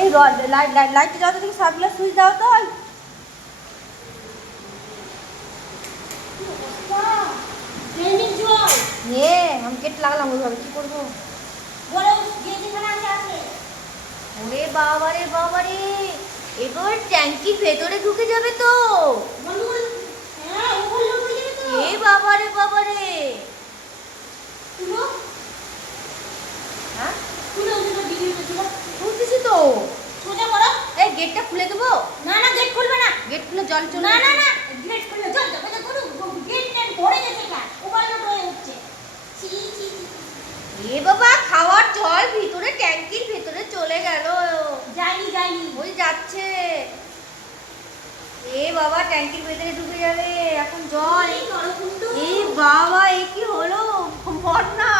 এই লাইট যাও তো, দেখি সবগুলো সুইচ দাও তো। আমি গেট লাগলাম ওইভাবে, কি করবো? ওরে বাবারে বাবারে, এবার ট্যাঙ্কির ভেতরে ঢুকে যাবে তো। এ বাবারে বাবারে, হ্যাঁ খুলতেছি তো। এই গেটটা খুলে দেবো? না না, গেট খুলবে না। গেট খুলে জল চলে না না না, গেট খুললে জল যাবে না। গেট ভরে গেছে, এটা ওভারলোড হয়ে উঠছে। ছি ছি ছি। এ বাবা, খাওয়ার জল ভিতরে ট্যাঙ্কির ভেতরে চলে গেল। যায়নি। ওই যাচ্ছে। এ বাবা, ট্যাঙ্কির ভেতরে ঢুকে যাবে এখন জল। এ বাবা, এ কি হলো? বন্যা।